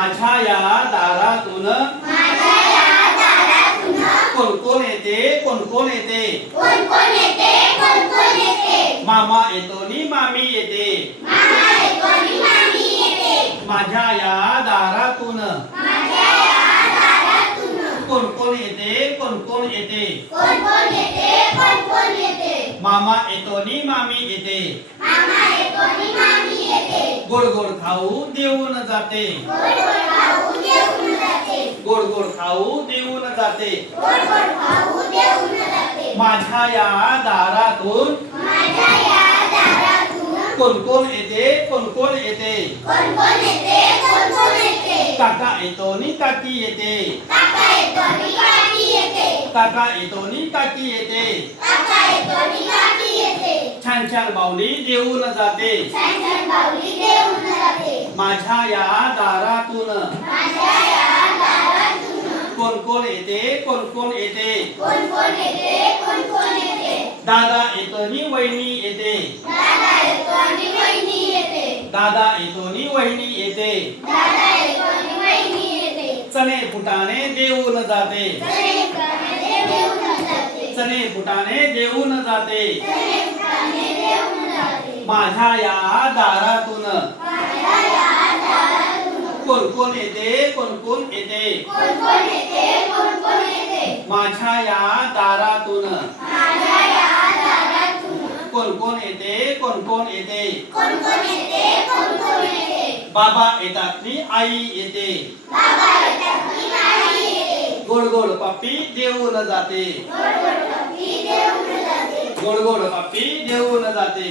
माझ्या या दारातून कोण कोण येते कोण कोण येते मामा येतो नि मामी येते माझ्या या दारातून कोण कोण येते कोण कोण येते मामा येतो नि मामी येते गोड गोड खाऊ देऊन जाते गोड गोड खाऊ देऊन जाते माझ्या या दारातून कोण कोण येते कोण कोण येते काका येतो नि काकी येते काका येतो नि काकी येते छान छान बाहुली देऊन जाते माझ्या या दारातून कोण कोण येते कोण कोण येते दादा येतो नि वहिनी येते दादा येतो नि वहिनी येते चणे फुटाणे देऊन जाते चणे फुटाणे देऊन जाते माझ्या या दारातून कोण कोण येते कोण कोण येते माझ्या या दारातून कोण कोण येते कोण कोण येते बाबा येतात नि आई येते गोड गोड पप्पी देऊन जाते गोड गोड पप्पी देऊन जाते